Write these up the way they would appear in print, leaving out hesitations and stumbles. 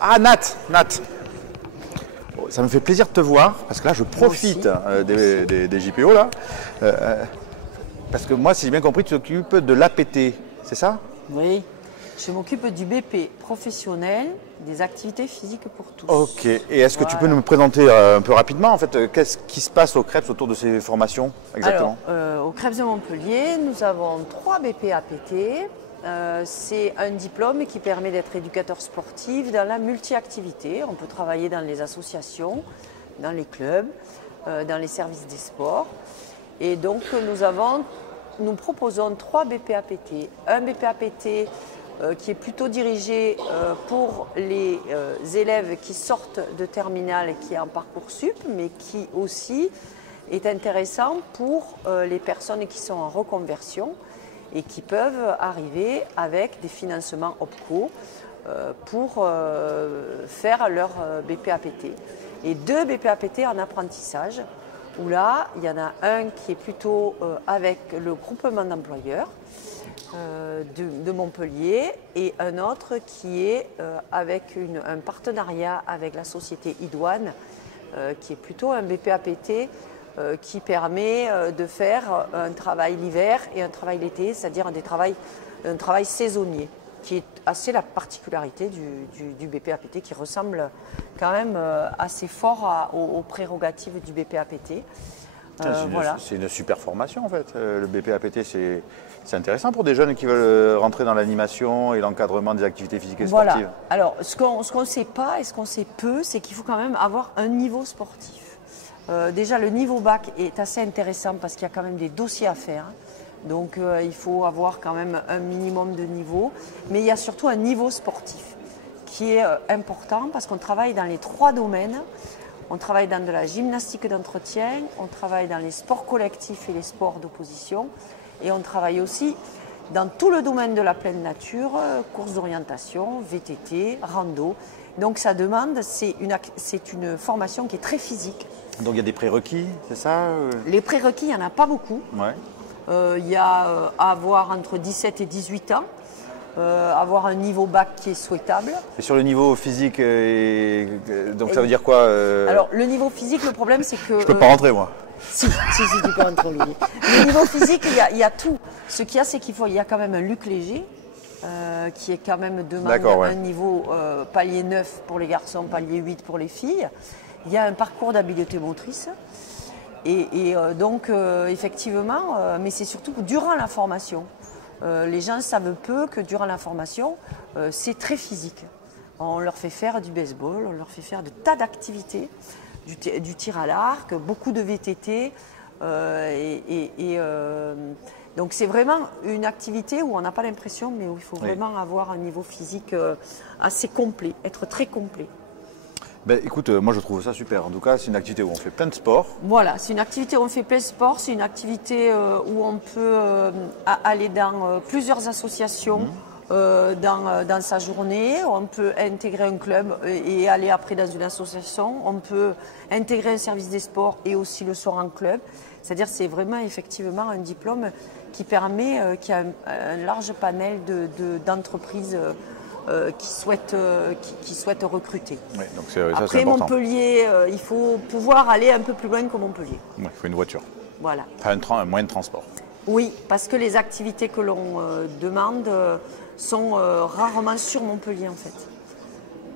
Ah, Nat. Ça me fait plaisir de te voir, parce que là, je profite des JPO, là. Parce que moi, si j'ai bien compris, tu t'occupes de l'APT, c'est ça? Oui, je m'occupe du BP professionnel, des activités physiques pour tous. Ok, et est-ce que tu peux nous présenter un peu rapidement, en fait, qu'est-ce qui se passe au CREPS autour de ces formations, exactement? Alors, au CREPS de Montpellier, nous avons 3 BP APT. C'est un diplôme qui permet d'être éducateur sportif dans la multi-activité. On peut travailler dans les associations, dans les clubs, dans les services des sports. Et donc nous proposons 3 BP APT. Un BP APT qui est plutôt dirigé pour les élèves qui sortent de terminale et qui est en Parcoursup, mais qui aussi est intéressant pour les personnes qui sont en reconversion et qui peuvent arriver avec des financements OPCO pour faire leur BP-APT. Et 2 BP-APT en apprentissage, où là, il y en a un qui est plutôt avec le groupement d'employeurs de Montpellier et un autre qui est avec un partenariat avec la société Idoine, qui est plutôt un BP-APT qui permet de faire un travail l'hiver et un travail l'été, c'est-à-dire un travail saisonnier, qui est assez la particularité du BP-APT, qui ressemble quand même assez fort aux prérogatives du BP-APT. C'est une super formation en fait. Le BP-APT, c'est intéressant pour des jeunes qui veulent rentrer dans l'animation et l'encadrement des activités physiques et sportives. Voilà. Alors, ce qu'on ne sait pas et ce qu'on sait peu, c'est qu'il faut quand même avoir un niveau sportif. Déjà, le niveau bac est assez intéressant parce qu'il y a quand même des dossiers à faire. Donc, il faut avoir quand même un minimum de niveau. Mais il y a surtout un niveau sportif qui est important parce qu'on travaille dans les 3 domaines. On travaille dans de la gymnastique d'entretien, on travaille dans les sports collectifs et les sports d'opposition. Et on travaille aussi dans tout le domaine de la pleine nature, course d'orientation, VTT, rando. Donc, ça demande, c'est une formation qui est très physique. Donc il y a des prérequis, c'est ça? Les prérequis, il n'y en a pas beaucoup. Ouais. Il y a à avoir entre 17 et 18 ans, avoir un niveau bac qui est souhaitable. Et sur le niveau physique, donc ça veut dire quoi? Alors le niveau physique, le problème c'est que... Je peux pas rentrer moi. Si, tu peux rentrer, Olivier. Le niveau physique, il y a tout. Ce qu'il y a, c'est qu'il y a quand même un luc léger, qui est quand même demande un niveau palier 9 pour les garçons, palier 8 pour les filles. Il y a un parcours d'habileté motrice et donc effectivement, mais c'est surtout durant la formation. Les gens savent peu que durant la formation, c'est très physique. On leur fait faire du baseball, on leur fait faire de tas d'activités, du tir à l'arc, beaucoup de VTT. Donc c'est vraiment une activité où on n'a pas l'impression, mais où il faut vraiment avoir un niveau physique assez complet, être très complet. Ben, écoute, moi je trouve ça super. En tout cas, c'est une activité où on fait plein de sports. Voilà, c'est une activité où on fait plein de sports. C'est une activité où on peut aller dans plusieurs associations dans sa journée. On peut intégrer un club et aller après dans une association. On peut intégrer un service des sports et aussi le soir en club. C'est-à-dire c'est vraiment effectivement un diplôme qui permet, qui a un large panel d'entreprises qui souhaitent recruter. Ouais, donc après Montpellier, il faut pouvoir aller un peu plus loin que Montpellier. Il faut une voiture. Voilà. Enfin, un moyen de transport. Oui, parce que les activités que l'on demande sont rarement sur Montpellier en fait.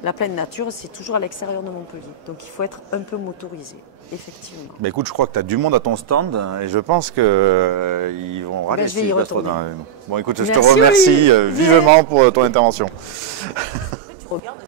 La pleine nature, c'est toujours à l'extérieur de Montpellier. Donc il faut être un peu motorisé, effectivement. Bah écoute, je crois que tu as du monde à ton stand et je pense qu'ils vont râler je vais y retourner. Bon écoute, je te remercie vivement pour ton intervention. Tu regardes